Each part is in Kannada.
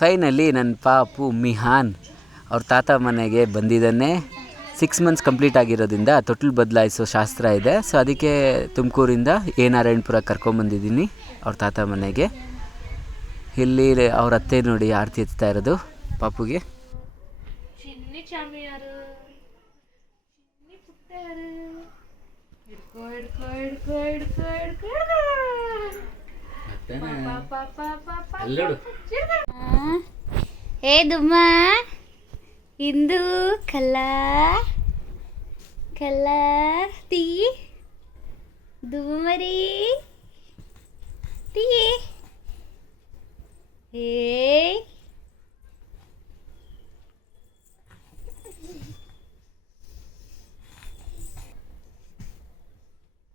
ಫೈನಲಿ ನನ್ನ ಪಾಪು ಮಿಹಾನ್ ಅವ್ರ ತಾತ ಮನೆಗೆ ಬಂದಿದ್ದಾನೆ ಸಿಕ್ಸ್ ಮಂತ್ಸ್ ಕಂಪ್ಲೀಟ್ ಆಗಿರೋದ್ರಿಂದ ತೊಟ್ಲು ಬದಲಾಯಿಸೋ ಶಾಸ್ತ್ರ ಇದೆ. ಸೊ ಅದಕ್ಕೆ ತುಮಕೂರಿಂದ ಎ ನಾರಾಯಣಪುರ ಕರ್ಕೊಂಬಂದಿದ್ದೀನಿ ಅವ್ರ ತಾತ ಮನೆಗೆ. ಇಲ್ಲಿ ಅವ್ರ ಅತ್ತೆ ನೋಡಿ ಆರತಿ ಎತ್ತಾ ಇರೋದು ಪಾಪುಗೆ. Eh, Duma, Hindu kalah, kalah di Duma. Mari, ih,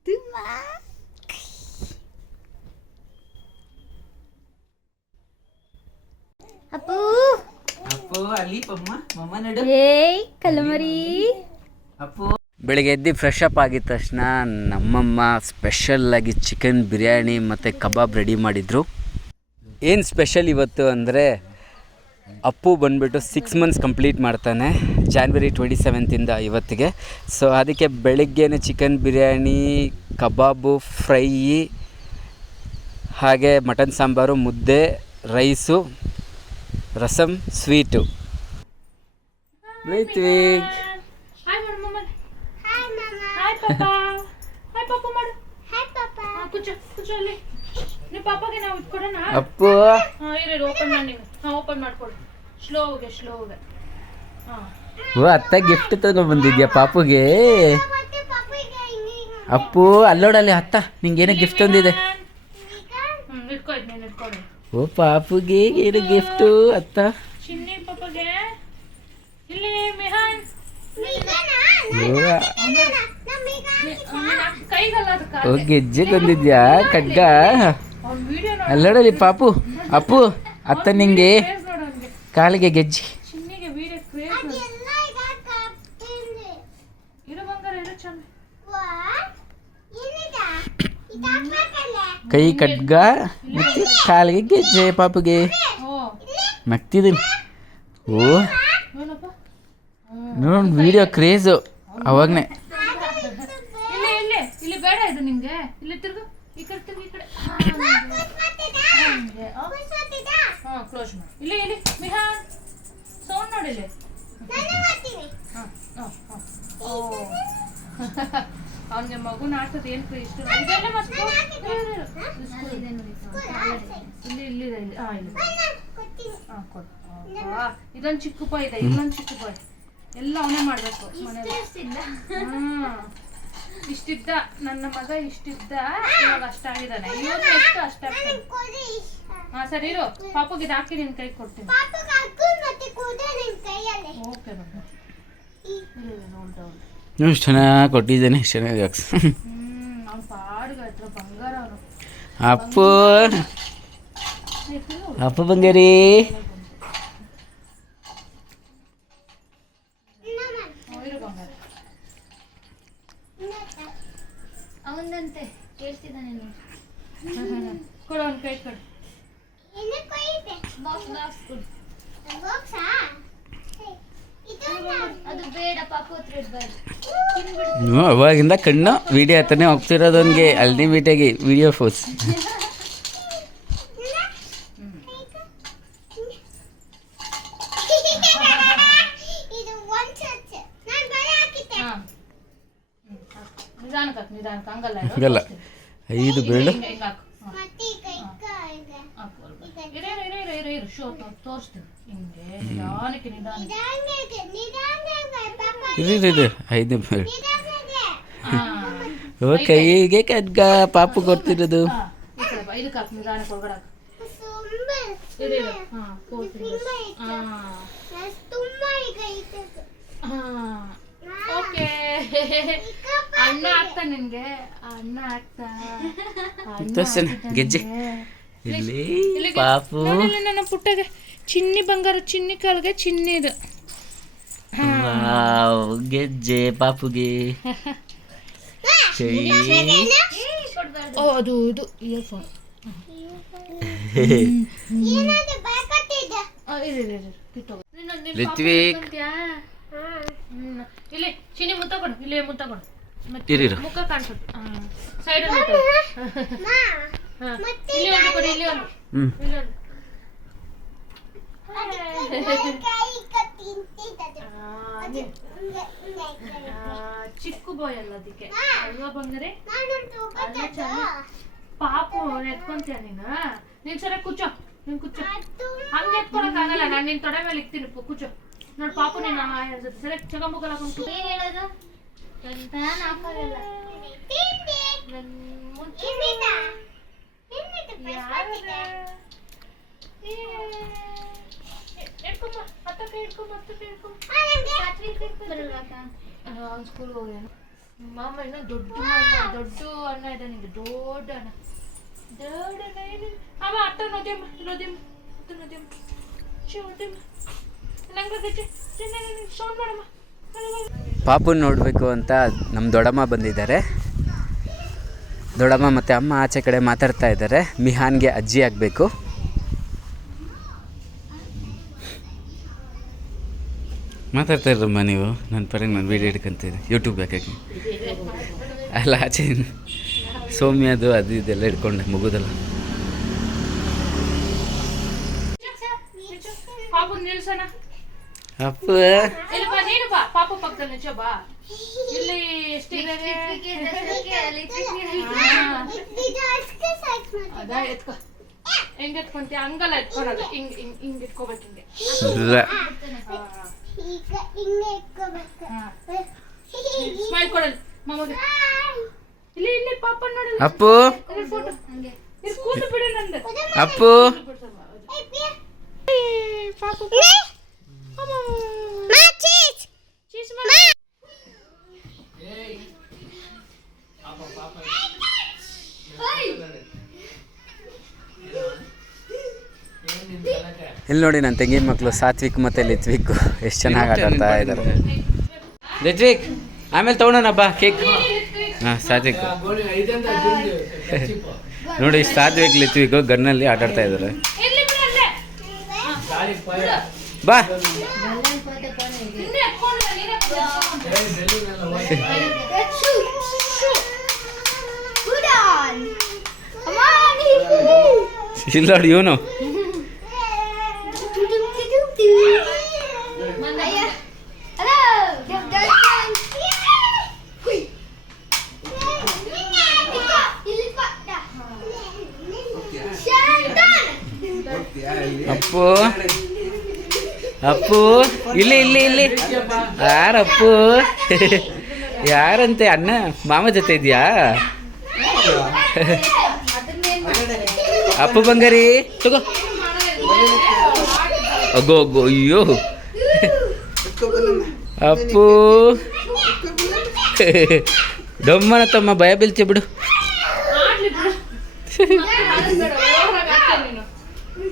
Duma. Appu. Appu ಅಲ್ಲಿ ಮಮ್ಮ ನಡು. ಏಯ್ ಕಲಮರಿ ಅಪ್ಪು. ಬೆಳಿಗ್ಗೆ ಎದ್ದು ಫ್ರೆಶ್ ಅಪ್ ಆಗಿದ ತಕ್ಷಣ ನಮ್ಮಮ್ಮ ಸ್ಪೆಷಲ್ಲಾಗಿ ಚಿಕನ್ ಬಿರಿಯಾನಿ ಮತ್ತು ಕಬಾಬ್ ರೆಡಿ ಮಾಡಿದರು. ಏನು ಸ್ಪೆಷಲ್ ಇವತ್ತು ಅಂದರೆ ಅಪ್ಪು ಬಂದುಬಿಟ್ಟು ಸಿಕ್ಸ್ ಮಂತ್ಸ್ ಕಂಪ್ಲೀಟ್ ಮಾಡ್ತಾನೆ ಜಾನ್ವರಿ ಟ್ವೆಂಟಿ ಸೆವೆಂತಿಂದ ಇವತ್ತಿಗೆ. ಸೊ ಅದಕ್ಕೆ ಬೆಳಿಗ್ಗೆನೇ ಚಿಕನ್ ಬಿರಿಯಾನಿ ಕಬಾಬು ಫ್ರೈ ಹಾಗೆ ಮಟನ್ ಸಾಂಬಾರು ಮುದ್ದೆ ರೈಸು ರಸಮ್ ಸ್ವೀಟು. ಋತ್ವಿಕ್ ಅಪ್ಪು. ಓ ಅತ್ತ ಗಿಫ್ಟ್ ತಗೊಂಡ್ಬಂದಿದ್ಯಾ ಪಾಪುಗೆ? ಅಪ್ಪು ಅಲ್ಲೋಡಲ್ಲಿ ಅತ್ತ. ನಿಂಗೇನೋ ಗಿಫ್ಟ್ ತಂದಿದೆ ಹ್ಮ್ ಇಟ್ಕೋ ಇದ್ ನೀನು ಇಟ್ಕೊಡು ಓ ಪಾಪುಗೆ ಏನು ಗಿಫ್ಟು ಅತ್ತ? ಚಿನ್ನಿ ಪಾಪಗೆ? ಇಲ್ಲಿ ಮಿಹಾನ್. ಓ ಖಡ್ಗ? ಅಲ್ಲಡಲಿ ಪಾಪು ಅಪ್ಪು ಅತ್ತ ನಿಂಗೆ. ಕಾಲಿಗೆ ಗೆಜ್ಜೆ ಚಿನ್ನಿಗೆ ವಿಡಿಯೋ ಕ್ರೇಜ್ ಇರು ಬಂಗಾರ ಇರು ಚಂದ ಕೈ ಖಡ್ಗ ಮತ್ತೆ ಕಾಲಿಗೆ ಗೆಜ್ಜೆ ಪಾಪುಗೆ. ನಗ್ತಿದ್ದೀನಿ ಓ. ನೋಡ್ ವಿಡಿಯೋ ಕ್ರೇಜು ಅವಾಗನೇ. ಸೌಂಡ್ ಅವನಿಗೆ ಮಗುನ ಆಡ್ಸೋದು ಏನು ಇಷ್ಟು? ಇದೆಲ್ಲ ಮತ್ತೆ ಇಲ್ಲಿ ಇಲ್ಲಿ ಇಲ್ಲಿ. ಹಾಂ ಇಲ್ಲಿ. ಹಾ ಕೊಡು. ಇದೊಂದು ಚಿಕ್ಕ ಇದೆ ಇನ್ನೊಂದ್ ಚಿಕ್ಕ ಪಾಯ್ ಎಲ್ಲ ಅವನೇ ಮಾಡ್ಬೇಕು ಹ್ಮ್. ಇಷ್ಟಿದ್ದ. ನನ್ನ ಮಗ ಇಷ್ಟಿದ್ದ. ಇವಾಗ ಅಷ್ಟಾಗಿದ್ದಾನೆ ಇವಾಗ ಎಷ್ಟು ಅಷ್ಟಾಗ್ತಾನೆ? ಹಾ ಸರಿ ಇರು. ಪಾಪುಗೆ ಇದು ಹಾಕಿ ನಿನ್ ಕೈ ಕೊಡ್ತೀನಿ. ಓಕೆ ಬಾಬಾ ಎಷ್ಟು ಚೆನ್ನಾಗಿ ಕೊಟ್ಟಿದ್ದೇನೆ ಎಷ್ಟು ಚೆನ್ನಾಗಿ ಹಾಕ್ಸ್. ಅಪ್ಪು. ಅಪ್ಪ ಬಂಗಾರಿ. ಕೊಡು ಒಂದು ಕೈ ಕೊಡು. ಬಾಕ್ಸ್ ಬಾಕ್ಸ್ ಕೊಡು. ಅದು ಬೇಡ ಪಾಪು ಹತ್ರ ಇಡ್ಬಾರ್ದು ಹ್ಞೂ ಅವಾಗಿಂದ ಕಣ್ಣು ವಿಡಿಯೋ ಹತ್ರನೇ ಹೋಗ್ತಿರೋದು ಅವನಿಗೆ. ಅಲ್ಟಿಮೇಟಾಗಿ ವಿಡಿಯೋ ಫೋಸ್ ಹಂಗಲ್ಲ ಐದು ಬೆರಳು ಹಿಂಗೆ ಹಿಂಗೆ ಹಾಕು ಹಾ. ಹಾಕು ಒಳಗೆ. ಇರು ಇರು ಇರು ಇರು ಇರು ಇರು ಶೋ ತೋರಿಸ್ತೀನಿ ಹಿಂಗೆ ನಿಧಾನಕ್ಕೆ ನಿಧಾನಕ್ಕೆ ಇರಿ ಇರಿ ಐದು ಬೆರಳು ಹಾ ಓ ಕೈಗೆ ಖಡ್ಗ ಪಾಪು ಕೊಡ್ತಿರೋದು ಹಾ, ಈ ಕಡೆ ಬಾ ಇದಕ್ಕೆ ಹಾಕು ನಿಧಾನಕ್ಕೆ ಒಳಗಡೆ ಹಾಕು ಫಿಂಗರ್ಸ್ ಹಾ ಹಾ. ಓಕೆ. ಅಣ್ಣ ಆಗ್ತಾ ನಿನ್ಗೆ? ಅಣ್ಣ ಆಗ್ತಾ? ಅಣ್ಣ ತೋರ್ಸಣ ಗೆಜ್ಜೆ ಇಲ್ಲಿ ಪಾಪು. ನನ್ನ ಪುಟ್ಟಗೆ. ಚಿನ್ನಿ ಬಂಗಾರ ಚಿನ್ನಿ ಕಾಲ್ಗೆ ಚಿನ್ನಿ ಇದು. ವಾವ್, ಗೆಜ್ಜೆ ಪಾಪುಗೆ. ಓ ಅದು ಇದು ಇಯರ್ಫೋನ್? ಹ್ಮ್. ಇಲ್ಲಿ ಚಿನಿ ಮುತ್ತಕೊಡು ಇಲ್ಲಿ ಮುತ್ತಕೊಡು ಇರಿರು ಮುಖ ಕಾಣಿಸುತ್ತೆ. ಸೈಡ್ ಇಲ್ಲಿ ಒಂದು ಕೊಡಿ ಇಲ್ಲಿ ಒಂದು. ಇಲ್ಲಿ ಒಂದು. ಚಿಕ್ಕ ಬಾಯ್ ಅಲ್ಲ ಅದಕ್ಕೆ. ಅಲ್ವಾ ಬಂದರೆ? ಪಾಪು ಎತ್ಕೊಂತೀಯ ನೀನು? ನೀನ್ ಸರಿ ಕೂಚೋ. ನೀನ್ ಕೂಚೋ. ಹಂಗೆ ಎತ್ಕೊಳಕ್ ಆಗಲ್ಲ. ನಾನು ನಿನ್ ತೊಡೆ ಮೇಲೆ ಇಕ್ತೀನಿ. ಪು- ಕೂಚೋ. ನೋಡ್ ಪಾಪು ನೀನ್ ಸರಿ ಏನ್ ಹೇಳೋದು? ಅವ್ನು ಸ್ಕೂಲ್ಗೆ ಹೋಗ್ಯಾನ ಮಾಮ ಇನ್ನೂ ದೊಡ್ಡ ದೊಡ್ಡ ಅಣ್ಣ ಇದ್ದಾನೆ ನಿಂಗೆ ದೊಡ್ಡ ಅಣ್ಣ ದೊಡ್ಡ ಅಣ್ಣ ಏನು ಅವ ಅತ್ತ ನೋದ್ಯಮ್ಮ ನೋದ್ಯಮ್ಮ ಅತ್ತ ನೋದ್ಯಮ್ಮ ಶಿ ಮಾಡಮ್ಮ ಪಾಪುನ ನೋಡಬೇಕು ಅಂತ ನಮ್ಮ ದೊಡ್ಡಮ್ಮ ಬಂದಿದ್ದಾರೆ. ದೊಡ್ಡಮ್ಮ ಮತ್ತು ಅಮ್ಮ ಆಚೆ ಕಡೆ ಮಾತಾಡ್ತಾ ಇದ್ದಾರೆ. ಮಿಹಾನ್ಗೆ ಅಜ್ಜಿ ಆಗಬೇಕು. ಮಾತಾಡ್ತಾ ಇರಮ್ಮ ನೀವು? ನನ್ನ ಪರಂಗೆ ನಾನು ವೀಡಿಯೋ ಹಿಡ್ಕೊಂತೀನಿ ಯೂಟ್ಯೂಬ್ ಬೇಕಾಗಿ ಅಲ್ಲ ಆಚೆ ಸೌಮ್ಯದು ಅದು ಇದೆಲ್ಲ ಹಿಡ್ಕೊಂಡೆ ಮುಗುದಲ್ಲ. ಅಪ್ಪ. ಹಂಗಲ್ಲ ಎತ್ಕೊಳೋದು. ಹಿಂಗ್ ಹಿಂಗ್ ಹಿಂಗ್ ಇಟ್ಕೋಬೇಕು ಹಿಂಗೆ. ಇಲ್ಲ. ಸ್ಮೈಲ್ ಕೊಡಲ್ಲ ಮಾಮಗೆ ಇಲ್ಲಿ ಇಲ್ಲಿ ಪಾಪ ನೋಡಿ. ಅಪ್ಪು. ಕೂತು ಬಿಡು ನಂದು. ಅಪ್ಪು. ಪಾಪು. ಚೀಸ್. ಇಲ್ಲಿ ನೋಡಿ ನನ್ನ ತೆಂಗಿನ ಮಕ್ಕಳು ಸಾತ್ವಿಕ್ ಮತ್ತು ಲಿತ್ವಿಕ್. ಎಷ್ಟು ಚೆನ್ನಾಗಿ ಆಟ ಆಡ್ತಾ ಇದ್ದಾರೆ ಲಿತ್ವಿಕ್ ಆಮೇಲೆ ತೊಗೊಳೋಣ ಬಾ ಕೇಕ್. ಹಾಂ ಸಾತ್ವಿಕ್. ನೋಡಿ ಸಾತ್ವಿಕ್ ಲಿತ್ವಿಕ್ ಗನ್ನಲ್ಲಿ ಆಟ ಆಡ್ತಾ ಇದ್ದಾರೆ ಬಾ. ಇಲ್ಲ ನೋಡಿ ಇವನು. ಅಪ್ಪು. ಅಪ್ಪು. ಇಲ್ಲಿ ಇಲ್ಲಿ ಇಲ್ಲಿ. ಯಾರಪ್ಪು? ಯಾರಂತೆ ಅಣ್ಣ? ಮಾಮ ಜೊತೆ ಇದೆಯಾ? ಅಪ್ಪು ಬಂಗಾರಿ, ತಗೋ. ಅಗೋ ಅಗೋ, ಅಯ್ಯೋ. ಅಪ್ಪು. ಡೊಮ್ಮನ ತಮ್ಮ ಭಯ ಬೀಳ್ತಿ ಬಿಡು ಆಡ್ಲಿ ಬಿಡು ಆಡ್ಬೇಡ, ಓವರಾಗಿ ಆಡ್ತೀಯ ನೀನು ಹಾಂ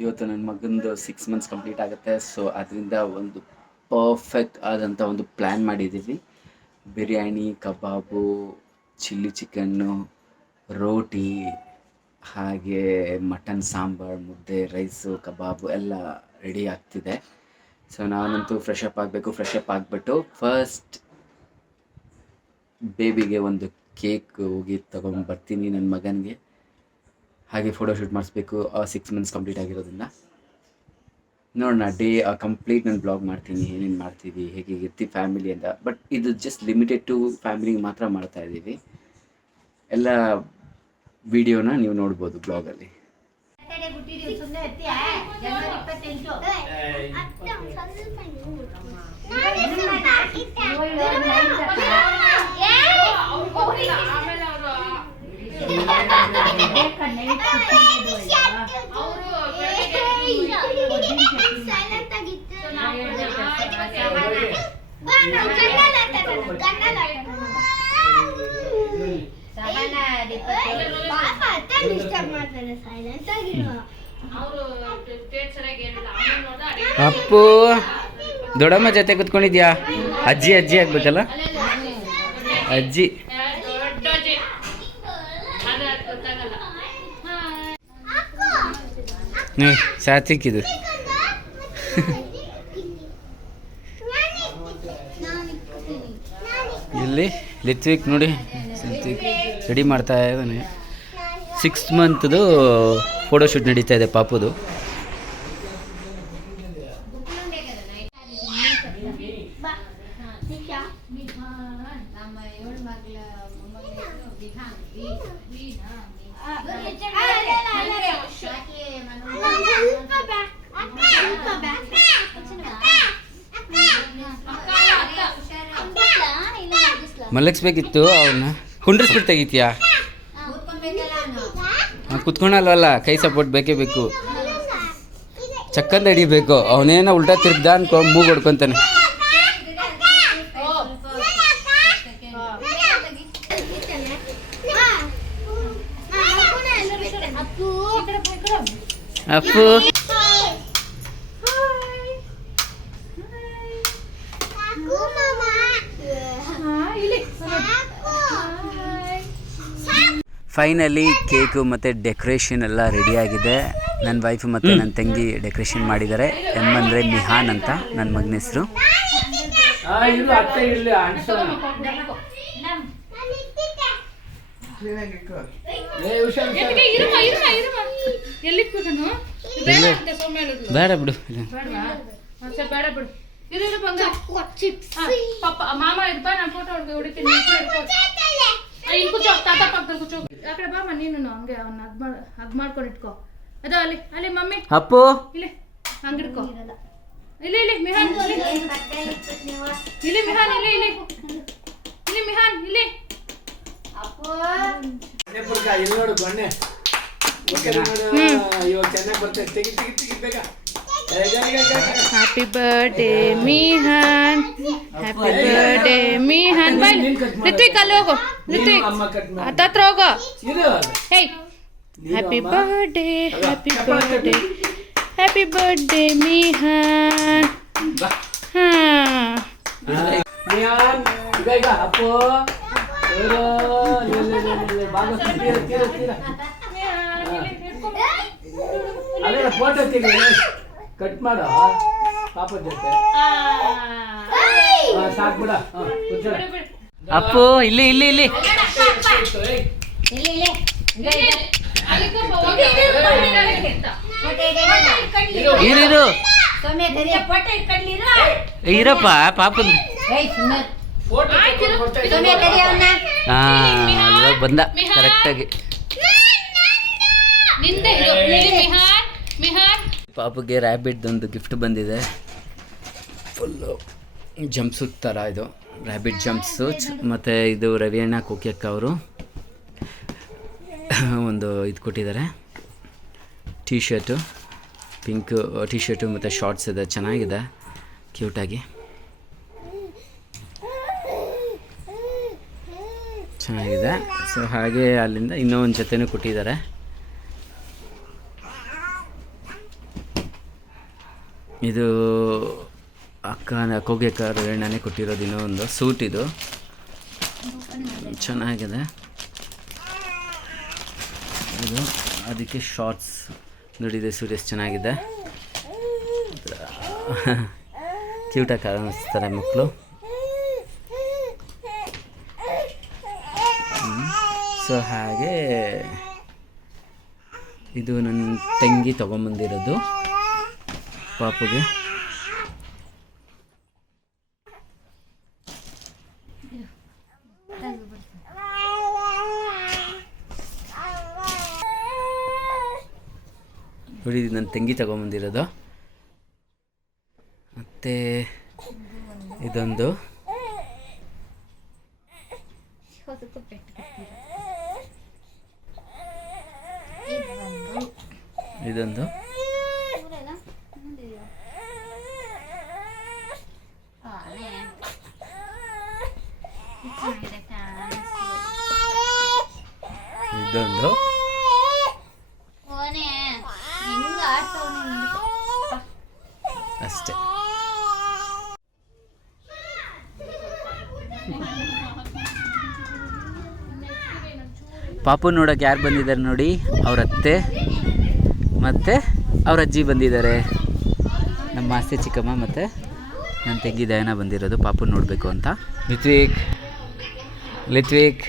ಇವತ್ತು ನನ್ನ ಮಗಂದು ಸಿಕ್ಸ್ ಮಂತ್ಸ್ ಕಂಪ್ಲೀಟ್ ಆಗುತ್ತೆ. ಸೊ ಅದರಿಂದ ಒಂದು ಪರ್ಫೆಕ್ಟ್ ಆದಂಥ ಒಂದು ಪ್ಲ್ಯಾನ್ ಮಾಡಿದ್ದೀವಿ. ಬಿರಿಯಾನಿ ಕಬಾಬು ಚಿಲ್ಲಿ ಚಿಕನ್ನು ರೋಟಿ ಹಾಗೆ ಮಟನ್ ಸಾಂಬಾರು ಮುದ್ದೆ ರೈಸು ಕಬಾಬು ಎಲ್ಲ ರೆಡಿ ಆಗ್ತಿದೆ. ಸೊ ನಾನಂತೂ ಫ್ರೆಶ್ ಅಪ್ ಆಗಬೇಕು ಫ್ರೆಶ್ ಅಪ್ ಆಗಿಬಿಟ್ಟು ಫಸ್ಟ್ ಬೇಬಿಗೆ ಒಂದು ಕೇಕ್ ಹೋಗಿ ತಗೊಂಡು ಬರ್ತೀನಿ ನನ್ನ ಮಗನಿಗೆ. ಹಾಗೆ ಫೋಟೋ ಶೂಟ್ ಮಾಡಿಸ್ಬೇಕು. ಸಿಕ್ಸ್ ಮಂತ್ಸ್ ಕಂಪ್ಲೀಟ್ ಆಗಿರೋದನ್ನ ನೋಡೋಣ ಡೇ ಕಂಪ್ಲೀಟ್ ನಾನು ಬ್ಲಾಗ್ ಮಾಡ್ತೀನಿ ಏನೇನು ಮಾಡ್ತೀವಿ ಹೇಗೆ ಇರ್ತೀವಿ ಫ್ಯಾಮಿಲಿ ಅಂತ. ಬಟ್ ಇದು ಜಸ್ಟ್ ಲಿಮಿಟೆಡ್ ಟು ಫ್ಯಾಮಿಲಿಗೆ ಮಾತ್ರ ಮಾಡ್ತಾ ಇದ್ದೀವಿ. ಎಲ್ಲ ವಿಡಿಯೋನ ನೀವು ನೋಡ್ಬೋದು ಬ್ಲಾಗಲ್ಲಿ ಅಪ್ಪು ದೊಡ್ಡಮ್ಮ ಜೊತೆ ಕುತ್ಕೊಂಡಿದ್ಯಾ? ಅಜ್ಜಿ ಅಜ್ಜಿ ಆಗ್ಬೇಕಲ್ಲ? ಅಜ್ಜಿ. ಸಾತ್ವಿಕ್ ಇದು ಇಲ್ಲಿ ಲಿತ್ವಿಕ್ ನೋಡಿ ಲಿತ್ವಿಕ್ ರೆಡಿ ಮಾಡ್ತಾ ಇದ್ದಾನೆ. ಸಿಕ್ಸ್ ಮಂತ್ದು ಫೋಟೋಶೂಟ್ ನಡೀತಾ ಇದೆ ಪಾಪುದು. ಮಲಗಿಸ್ಬೇಕಿತ್ತು ಅವ್ರನ್ನ ಕುಂಡ್ರಿಸ್ಬಿಟ್ಟು ತೆಗಿತೀಯಾ? ಕುತ್ಕೊಳಲ್ವಲ್ಲ, ಕೈ ಸಪೋರ್ಟ್ ಬೇಕೇ ಬೇಕು. ಚಕ್ಕಂದ ಹಿಡಿಬೇಕು. ಅವನೇನ ಉಲ್ಟಾ ತಿರ್ಗ್ದ ಅನ್ಕೊ, ಮೂಗು ಹೊಡ್ಕೊತಾನೆ. ಅಪ್ಪು. ಫೈನಲಿ ಕೇಕು ಮತ್ತು ಡೆಕೋರೇಷನ್ ಎಲ್ಲ ರೆಡಿಯಾಗಿದೆ ನನ್ನ ವೈಫ್ ಮತ್ತು ನನ್ನ ತಂಗಿ ಡೆಕೋರೇಷನ್ ಮಾಡಿದ್ದಾರೆ. ಎಂ ಅಂದರೆ ಮಿಹಾನ್ ಅಂತ ನನ್ನ ಮಗನ ಹೆಸರು. ಬೇಡ ಬೇಡ ಬಿಡು ಬೇಡವಾ? ಒಂದ್ ಬೇಡ ಬಿಡು. ಇರು ಇರು ಬಂಗ ಹಾ, ಪಾಪ ಮಾಮ ಇದ್ ಬಾ ನಾನು ಫೋಟೋ ಹೊಡಿತೀನಿ ಇಲ್ಲಿ ಕೂಚೋ ತಾತ ಪಕ್ಕದಲ್ಲಿ ಕೂಚೋ ಆ ಕಡೆ ಬಾಮ ನೀನು ಹಂಗೆ ಅವ್ನ ಹಗ್ ಮಾಡ್ ಹಗ್ ಮಾಡ್ಕೊಂಡು ಇಟ್ಕೋ. ಅದೋ ಅಲ್ಲಿ ಅಲ್ಲಿ ಮಮ್ಮಿ. ಅಪ್ಪು. ಇಲ್ಲಿ ಹಂಗ್ ಇಟ್ಕೋ. ಇಲ್ಲಿ ಇಲ್ಲಿ ಮಿಹಾನ್ ಇಲ್ಲಿ. ಇಲ್ಲಿ ಮಿಹಾನ್ ಇಲ್ಲಿ ಇಲ್ಲಿ. ಇಲ್ಲಿ ಮಿಹಾನ್ ಇಲ್ಲಿ. Happy birthday Mihan. Happy birthday Mihan. Bye Rithvik ಅಲ್ಲಿ ಹೋಗು. ಹತ್ತತ್ರ ಹೋಗು. Hey happy birthday happy birthday happy birthday Mihan ಹಾ. ಫೋಟೋ ತೆಗಿ ಕಟ್ ಮಾಡ. ಪಾಪ ಜೊತೆ. ಸಾಕ್ ಬಿಡ. ಅಪ್ಪು, ಇಲ್ಲಿ ಇಲ್ಲಿ ಇಲ್ಲಿ. ಇರಿರು ಇರಪ್ಪ ಇವಾಗ ಬಂದ. ಕರೆಕ್ಟಾಗಿ ಪಾಪಗೆ ಇರು. ರ್ಯಾಬಿಟ್ದೊಂದು ಗಿಫ್ಟ್ ಬಂದಿದೆ. ಫುಲ್ಲು ಜಂಪ್ ಥರ ಇದು. ರ್ಯಾಬಿಟ್ ಜಂಪ್ ಸೂಚ್ ಮತ್ತು ಇದು ರವಿಯಣ್ಣ ಕುಕ್ಯಕ್ಕ ಅವರು. ಒಂದು ಇದು ಕೊಟ್ಟಿದ್ದಾರೆ. T shirt pink T shirt ಮತ್ತು ಶಾರ್ಟ್ಸ್ ಇದೆ. ಚೆನ್ನಾಗಿದೆ. ಕ್ಯೂಟಾಗಿ ಚೆನ್ನಾಗಿದೆ. ಸೊ ಹಾಗೆ ಅಲ್ಲಿಂದ ಇನ್ನೂ ಒಂದು ಜೊತೆನೂ ಕೊಟ್ಟಿದ್ದಾರೆ. ಇದು ಅಕ್ಕ ಕೋಗೆಕ್ಕ ರೇಣನೇ ಕೊಟ್ಟಿರೋದು ಇನ್ನೂ ಒಂದು ಸೂಟ್ ಇದು. ಚೆನ್ನಾಗಿದೆ. ಇದು ಅದಕ್ಕೆ ಶಾರ್ಟ್ಸ್ ನೋಡಿದೆ ಸೂಟ್ ಎಷ್ಟು ಚೆನ್ನಾಗಿದೆ. ಕ್ಯೂಟಾಗಿ ಕಾಣಿಸ್ತಾರೆ ಮಕ್ಕಳು. ಸೊ ಹಾಗೆ ಇದು ನನ್ನ ತಂಗಿ ತೊಗೊಂಬಂದಿರೋದು ಪಾಪುಗೆ. ನೋಡಿ ಇದು ನನ್ನ ತಂಗಿ ತಗೊಂಬಂದಿರೋದು. ಮತ್ತು ಇದೊಂದು. ಇದೊಂದು. ಇದೊಂದು ಹೆಂಗ ಆಡ್ತಾವನೆ ಅಷ್ಟೇ. ಪಾಪು ನೋಡೋಕೆ ಯಾರು ಬಂದಿದ್ದಾರೆ ನೋಡಿ, ಅವ್ರ ಅತ್ತೆ ಮತ್ತು ಅವ್ರ ಅಜ್ಜಿ ಬಂದಿದ್ದಾರೆ. ನಮ್ಮ ಆಸ್ತಿ ಚಿಕ್ಕಮ್ಮ ಮತ್ತು ನನ್ನ ತಂಗಿ ದಯನ ಬಂದಿರೋದು, ಪಾಪು ನೋಡಬೇಕು ಅಂತ. ಲಿತ್ವಿಕ್ ಲಿತ್ವಿಕ್.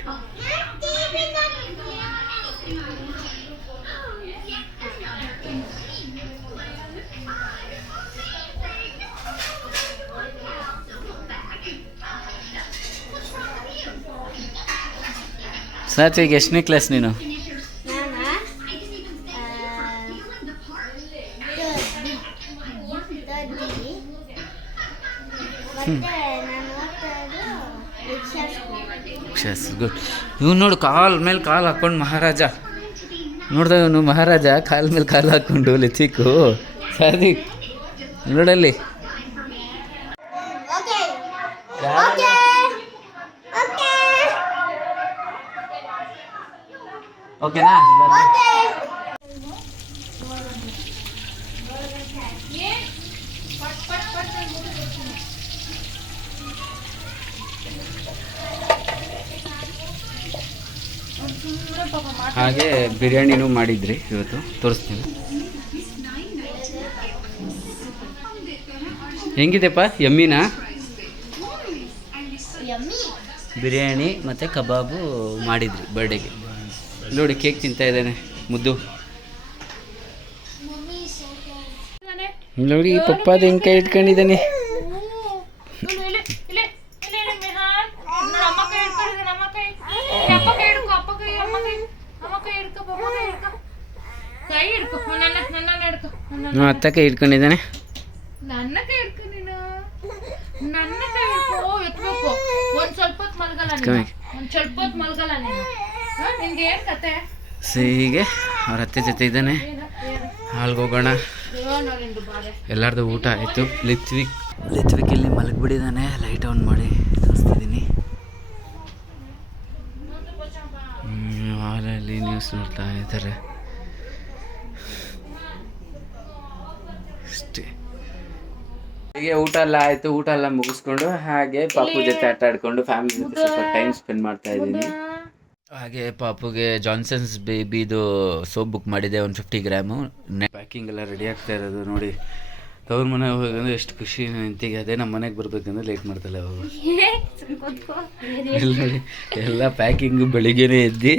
ಸಾತ್ವಿಕ್ ಎಷ್ಟನೇ ಕ್ಲಾಸ್ ನೀನು? ಗುಡ್ ಇವ್ನು ನೋಡು, ಕಾಲ್ ಮೇಲೆ ಕಾಲು ಹಾಕ್ಕೊಂಡು ಮಹಾರಾಜ. ನೋಡ್ದ ಇವನು ಮಹಾರಾಜ, ಕಾಲ್ ಮೇಲೆ ಕಾಲು ಹಾಕ್ಕೊಂಡು ಲಿಥಿಕು ಸರಿ. ನೋಡಲ್ಲಿ ಓಕೆ ಓಕೆ ಓಕೆ ಓಕೆನಾ ಓಕೆ ಹಾಗೆ ಬಿರಿಯಾನಿನೂ ಮಾಡಿದ್ರಿ ಇವತ್ತು. ತೋರಿಸ್ತೀನಿ. ಹೆಂಗಿದೆಪ್ಪ? ಯಮ್ಮಿನಾ ಯಮ್ಮಿ ಬಿರಿಯಾನಿ ಮತ್ತು ಕಬಾಬು ಮಾಡಿದ್ರಿ ಬರ್ಡೇಗೆ ನೋಡಿ ಕೇಕ್ ತಿಂತಾ ಇದ್ದಾನೆ ಮುದ್ದು. ನೋಡಿ ಪಪ್ಪಾದ ಹೆಂಗೆ ಕೈ ಇಟ್ಕೊಂಡಿದ್ದಾನೆ ಅತ್ತ ಕೈ ಹಿಡ್ಕೊಂಡಿದ್ದಾನೆ ನನ್ನ ಕೈ ಸೊ, ಹೀಗೆ. ಅವ್ರ ಅತ್ತೆ ಜೊತೆ ಇದ್ದಾನೆ. ಹೋಗೋಣ. ಎಲ್ಲರದು ಊಟ ಆಯಿತು. ಲಿತ್ವಿಕ್. ಲಿತ್ವಿಕ್ ಇಲ್ಲಿ ಮಲಗಿಬಿಟ್ಟಿದ್ದಾನೆ. ಲೈಟ್ ಆನ್ ಮಾಡಿ ತೋರಿಸ್ತಿದ್ದೀನಿ ಹಾಲಲ್ಲಿ ನ್ಯೂಸ್ ನೋಡ್ತಾ ಇದ್ದಾರೆ. ಅಷ್ಟೇ. ಹೀಗೆ ಊಟ ಎಲ್ಲ ಆಯಿತು. ಊಟ ಎಲ್ಲ ಮುಗಿಸ್ಕೊಂಡು ಹಾಗೆ ಪಾಪು ಜೊತೆ ಆಟ ಆಡ್ಕೊಂಡು ಫ್ಯಾಮಿಲಿ ಜೊತೆ ಸ್ವಲ್ಪ ಟೈಮ್ ಸ್ಪೆಂಡ್ ಮಾಡ್ತಾ ಇದ್ದೀನಿ. ಹಾಗೆ ಪಾಪುಗೆ ಜಾನ್ಸನ್ಸ್ ಬೇಬಿದು ಸೋಪ್ ಬುಕ್ ಮಾಡಿದೆ ಒಂದು ಫಿಫ್ಟಿ ಗ್ರಾಮು. ಪ್ಯಾಕಿಂಗ್ ಎಲ್ಲ ರೆಡಿ ಆಗ್ತಾ ಇರೋದು ನೋಡಿ. ತವ್ರ ಮನೆಗೆ ಹೋಗಂದ್ರೆ ಎಷ್ಟು ಖುಷಿ ನಿಂತಿಗೆ ಅದೇ ನಮ್ಮ ಮನೆಗೆ ಬರ್ಬೇಕಂದ್ರೆ ಲೇಟ್ ಮಾಡ್ತಾಳೆ ಅವರು ಎಲ್ಲ ನೋಡಿ ಎಲ್ಲ ಪ್ಯಾಕಿಂಗು ಬೆಳಿಗ್ಗೆನೇ ಎದ್ದು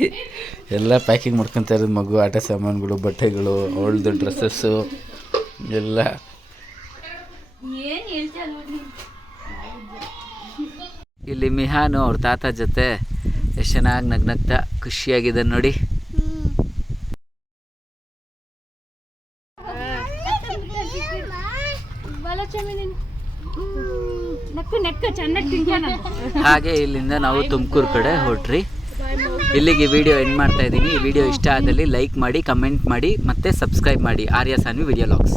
ಎಲ್ಲ ಪ್ಯಾಕಿಂಗ್ ಮಾಡ್ಕೊತಾ ಇರೋದು ಮಗು. ಆಟ ಸಾಮಾನುಗಳು ಬಟ್ಟೆಗಳು ಅವಳದು ಡ್ರೆಸ್ಸಸ್ಸು ಎಲ್ಲ. ಇಲ್ಲಿ ಮಿಹಾನು ಅವ್ರ ತಾತ ಜೊತೆ ಎಷ್ಟು ಚೆನ್ನಾಗಿ ನಗ್ನಗ್ತಾ ಖುಷಿಯಾಗಿದೆ ನೋಡಿ. ಹಾಗೆ ಇಲ್ಲಿಂದ ನಾವು ತುಮಕೂರು ಕಡೆ ಹೊರಟ್ರಿ. ಇಲ್ಲಿಗೆ ವಿಡಿಯೋ ಎಂಡ್ ಮಾಡ್ತಾ ಇದ್ದೀನಿ. ವಿಡಿಯೋ ಇಷ್ಟ ಆದಲ್ಲಿ ಲೈಕ್ ಮಾಡಿ ಕಮೆಂಟ್ ಮಾಡಿ, ಮತ್ತೆ ಸಬ್ಸ್ಕ್ರೈಬ್ ಮಾಡಿ. ಆರ್ಯ ಸಾನ್ವಿ ವಿಡಿಯೋ ಲಾಗ್ಸ್